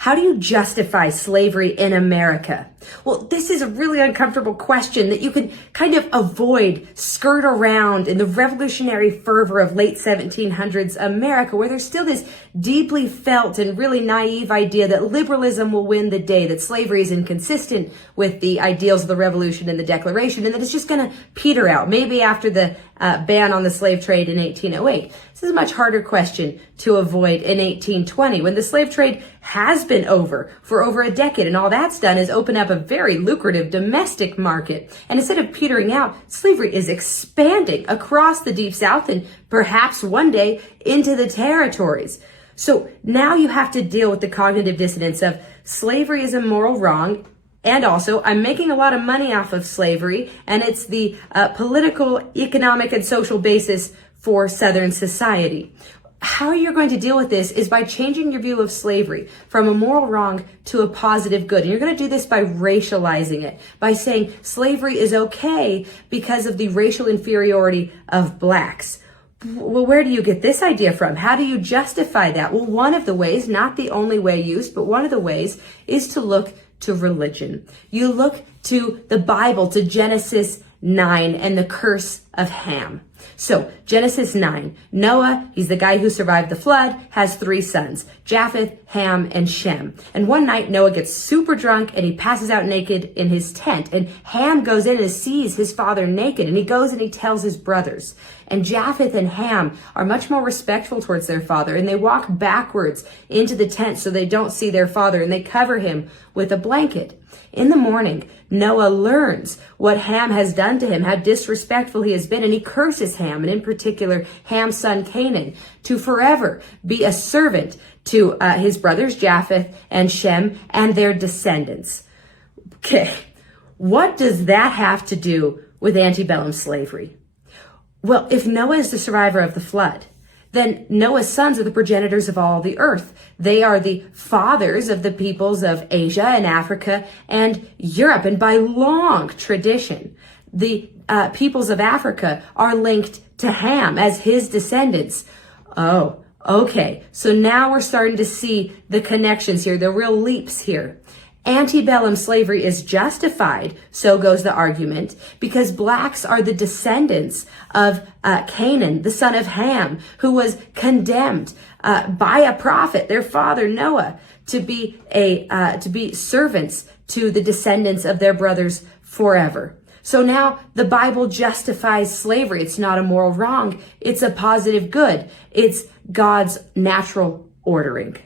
How do you justify slavery in America? Well, this is a really uncomfortable question that you can kind of avoid, skirt around in the revolutionary fervor of late 1700s America, where there's still this deeply felt and really naive idea that liberalism will win the day, that slavery is inconsistent with the ideals of the Revolution and the Declaration, and that it's just going to peter out, maybe after the ban on the slave trade in 1808. This is a much harder question to avoid in 1820, when the slave trade has been over for over a decade, and all that's done is open up a very lucrative domestic market. And instead of petering out, slavery is expanding across the Deep South and perhaps one day into the territories. So now you have to deal with the cognitive dissonance of slavery is a moral wrong, and also I'm making a lot of money off of slavery, and it's the political, economic, and social basis for Southern society. How you're going to deal with this is by changing your view of slavery from a moral wrong to a positive good. And you're going to do this by racializing it, by saying slavery is okay because of the racial inferiority of blacks. Well, where do you get this idea from? How do you justify that? Well, one of the ways, not the only way used, but one of the ways is to look to religion. You look to the Bible, to Genesis 9 and the curse of Ham. So Genesis 9, Noah, he's the guy who survived the flood, has 3 sons, Japheth, Ham, and Shem. And one night Noah gets super drunk and he passes out naked in his tent. And Ham goes in and sees his father naked, and he goes and he tells his brothers. And Japheth and Ham are much more respectful towards their father, and they walk backwards into the tent so they don't see their father, and they cover him with a blanket. In the morning, Noah learns what Ham has done to him, how disrespectful he has been, and he curses Ham, and in particular, Ham's son Canaan, to forever be a servant to his brothers Japheth and Shem and their descendants. Okay, what does that have to do with antebellum slavery? Well, if Noah is the survivor of the flood, then Noah's sons are the progenitors of all the earth. They are the fathers of the peoples of Asia and Africa and Europe. And by long tradition, the peoples of Africa are linked to Ham as his descendants. Oh, okay. So now we're starting to see the connections here, the real leaps here. Antebellum slavery is justified, so goes the argument, because blacks are the descendants of Canaan, the son of Ham, who was condemned by a prophet, their father Noah, to be servants to the descendants of their brothers forever. So now the Bible justifies slavery. It's not a moral wrong. It's a positive good. It's God's natural ordering.